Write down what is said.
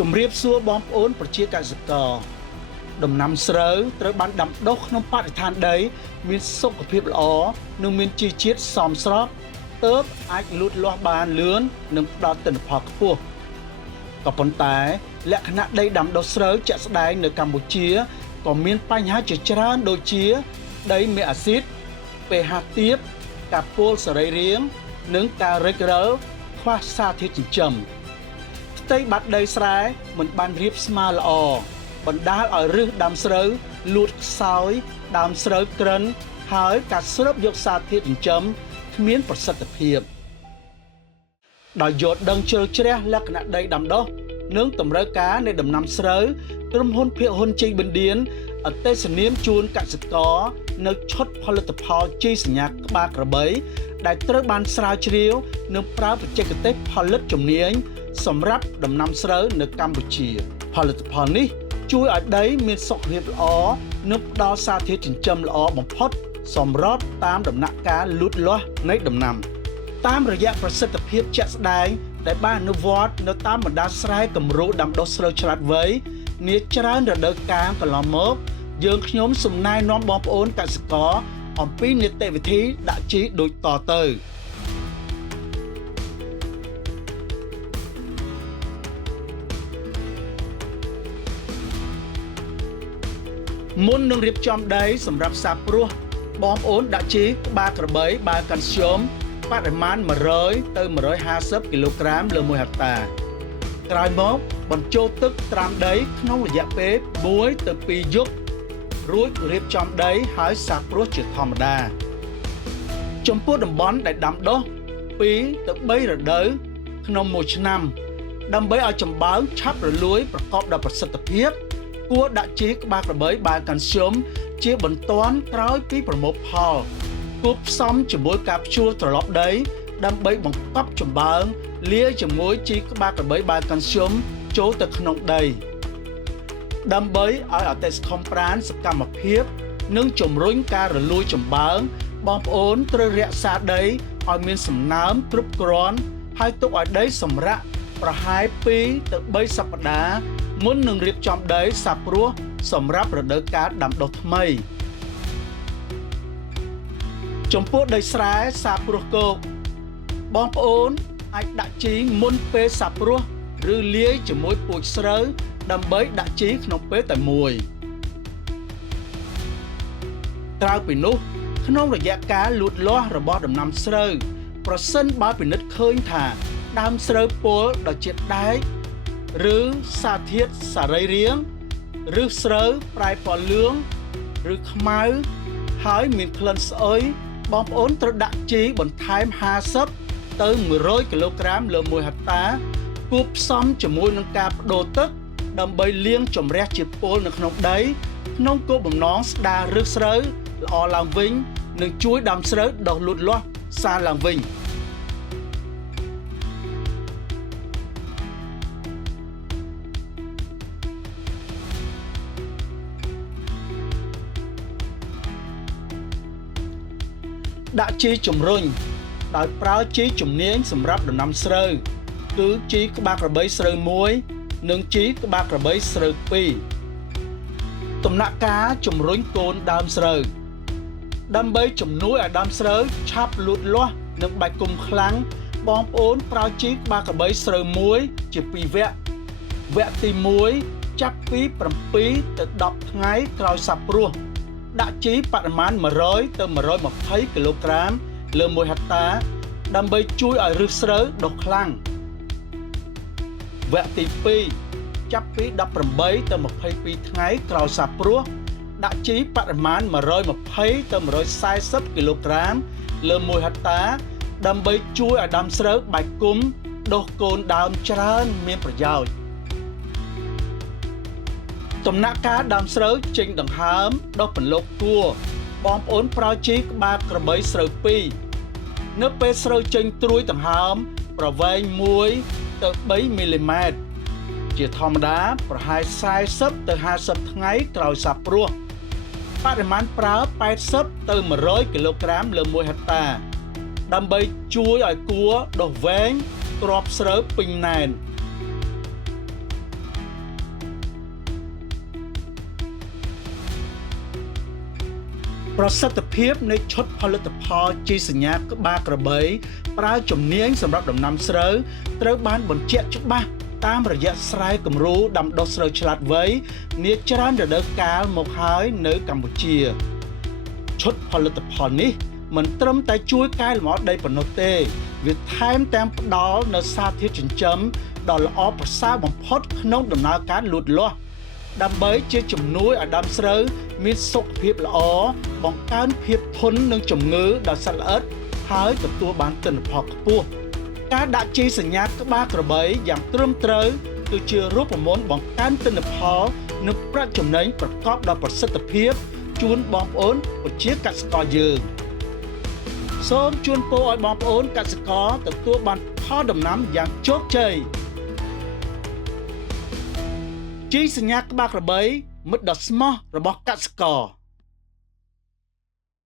ជំរាបសួរបងប្អូនប្រជាកសិករដំណាំស្រូវត្រូវបានដាំដុះក្នុងបរិស្ថានដីមានសុខភាពល្អនិងមានជីជាតិសមស្របទើបអាចលូតលាស់បានលឿននិងផ្ដល់ទិន្នផលខ្ពស់ក៏ប៉ុន្តែលក្ខណៈដីដាំដុះស្រូវជាក់ស្ដែងនៅកម្ពុជាក៏មានបញ្ហាជាច្រើនដូចជាដីមានអាស៊ីត pH ទាបការពុលសរីរាង្គនិងការរិចរិលខ្វះសារធាតុចិញ្ចឹមផ្ទៃបាតដីស្រែមិនបានរាបស្មើល្អបណ្ដាលឲ្យឫសដើមស្រូវលូតខ្សោយដើមស្រូវក្រិនហើយការស្រូបយកសារធាតុចិញ្ចឹមគ្មានប្រសិទ្ធភាពដោយយល់ដឹងជ្រៅជ្រះលក្ខណៈដីដាំដុះនិងតម្រូវការនៃដំណាំស្រូវក្រុមហ៊ុនភាគហ៊ុនជ័យប៊ិនឌានអតិសនាមជូនកសិករនៅឈុតផលិតផលជីសញ្ញាក្បាលក្របីដែលត្រូវបានស្រាវជ្រាវនិងប្រើបច្ចេកទេសផលិតជំនាញសម្រាប់ដំណាំស្រូវនៅកម្ពុជាផលិតផលនេះជួយឲ្យដីមានសុខភាពល្អនិងផ្ដល់សារធាតុចិញ្ចឹមល្អបំផុតសម្របតាមដំណាក់កាលលូតលាស់នៃដំណាំតាមរយៈប្រសិទ្ធភាពជាក់ស្ដែងដែលបានអនុវត្តនៅតាមបណ្ដាស្រែគំរូដាំដុះស្រូវឆ្លាតវៃនាច្រើនរដូវកាលកន្លងមកយើងខ្ញុំសូមណែនាំបងប្អូនកសិករអំពីនីតិវិធីដាក់ជីដូចតទៅមុននឹងរៀបចំដីសម្រាប់សាបព្រោះបងប្អូនដាក់ជីក្បាលក្របីបើកាល់ស្យូមបរិមាណ100ទៅ150គីឡូក្រាមលើ1ហិកតាក្រោយមកបញ្ចូលទឹកត្រាំដីក្នុងរយៈពេល1ទៅ2យប់រួចរៀបចំដីហើយសាបព្រោះជាធម្មតាចំពោះតំបន់ដែលដាំដុះ2ទៅ3រដូវក្នុងមួយឆ្នាំដើម្បីឲ្យចំបើងឆាប់រលួយប្រកបដោយប្រសិទ្ធភាពគួរដាក់ជីក្បាលក្របីបើកាល់ស្យូមជាបន្ទាន់ក្រោយពីប្រមូលផលគួបផ្សំជាមួយការភ្ជួរត្រឡប់ដីដើម្បីបង្កប់ចំបើងលាយជាមួយជីក្បាលក្របីបើកាល់ស្យូមចូលទៅក្នុងដីដើម្បីឲ្យអតិថិជនប្រានសកម្មភាពនិងជំរុញការរលួយចំបើងបងប្អូនត្រូវរក្សាដីឲ្យមានសំណើមគ្រប់គ្រាន់ហើយទុកឲ្យដីសម្រាកប្រហែល2ទៅ3សប្តាហ៍មុននឹងរៀបចំដីសាបព្រោះសម្រាប់រដូវកាលដាំដុះថ្មីចំពោះដីស្រែសាបព្រោះគោកបងប្អូនអាចដាក់ជីមុនពេលសាបព្រោះឬលាយជាមួយពូជស្រូវដើម្បីដាក់ជីក្នុងពេលតែមួយក្រៅពីនោះក្នុងរយៈកាលលូតលាស់របស់ដំណាំស្រូវប្រសិនបើពិនិត្យឃើញថាដើមស្រូវពុលដោយជាតិដែកឬសារធាតុសរីរាង្គឬស្រូវប្រែពណ៌លឿងឬខ្មៅហើយមានក្លិនស្អុយបងប្អូនត្រូវដាក់ជីបន្ថែម50ទៅ100គីឡូក្រាមលើ1ហិកតាគួបផ្សំជាមួយនឹងការបដូរទឹកដើម្បីលាងជម្រះជាតិពុលនៅក្នុងដីក្នុងគោលបំណងស្ដារឫសស្រូវល្អឡើងវិញនិងជួយដើមស្រូវដុះលូតលាស់សារឡើងវិញដាក់ជីជំរុញដោយប្រើជីជំនាញសម្រាប់ដំណាំស្រូវគឺជីក្បាលក្របីស្រូវ1និងជីក្បាលក្របីស្រូវ2ដំណាក់កាលជំរុញកូនដើមស្រូវដើម្បីជំនួយឲ្យដើមស្រូវឆាប់លូតលាស់និងបែកគុំខ្លាំងបងប្អូនប្រើជីក្បាលក្របីស្រូវ1ជា2វគ្គវគ្គទី1ចាប់ពី7ទៅ10ថ្ងៃក្រោយសាបព្រោះដាក់ជីបរិមាណ100ទៅ120គីឡូក្រាមលើ1ហិកតាដើម្បីជួយឲ្យឫសស្រូវដុះខ្លាំងវគ្គទី2ចាប់ពី18ទៅ22ថ្ងៃក្រោយសាបព្រោះដាក់ជីបរិមាណ120ទៅ140គីឡូក្រាមលើ1ហិកតាដើម្បីជួយឲ្យដើមស្រូវបែកគុំដុះកូនដើមច្រើនមានប្រយោជន៍ដំណាក់កាលដើមស្រូវចេញដង្ហើមដុះពន្លកគួរបងប្អូនប្រើជីក្បាលក្របីស្រូវ2នៅពេលស្រូវចេញត្រួយដង្ហើមប្រវែង1ទៅ3មីលីម៉ែត្រជាធម្មតាប្រហែល40ទៅ50ថ្ងៃក្រោយសាបព្រោះបរិមាណប្រើ80ទៅ100គីឡូក្រាមលើ1ហិកតាដើម្បីជួយឲ្យគួរដុះវែងគ្រាប់ស្រូវពេញណែន ប្រសិទ្ធភាពនៃឈុតផលិតផលជីសញ្ញាក្បាលក្របីប្រើជំនាញសម្រាប់ដំណាំស្រូវត្រូវបានបញ្ជាក់ច្បាស់តាមរយៈស្រែគំរូដាំដុះស្រូវឆ្លាតវៃនាច្រើនរដូវកាលមកហើយនៅកម្ពុជាឈុតផលិតផលនេះមិនត្រឹមតែជួយកែលម្អដីប៉ុណ្ណោះទេវាថែមទាំងផ្ដល់នូវសារធាតុចិញ្ចឹមដ៏ល្អប្រសើរបំផុតក្នុងដំណើរការលូតលាស់ដើម្បីជាជំនួយឲ្យដើមស្រូវមានសុខភាពល្អបង្កើនភាពធន់នឹងជំងឺដោយសត្វល្អិតហើយទទួលបានទិន្នផលខ្ពស់ការដាក់ជីសញ្ញាក្បាលក្របីយ៉ាងត្រឹមត្រូវគឺជារូបមន្តបង្កើនទិន្នផលនិងប្រាក់ចំណេញប្រកបដោយប្រសិទ្ធភាពជូនបងប្អូនប្រជាកសិករយើងសូមជូនពរឲ្យបងប្អូនកសិករទទួលបានផលដំណាំយ៉ាងជោគជ័យជីសញ្ញាក្បាលក្របីមិត្តដ៏ស្មោះរបស់កសិករ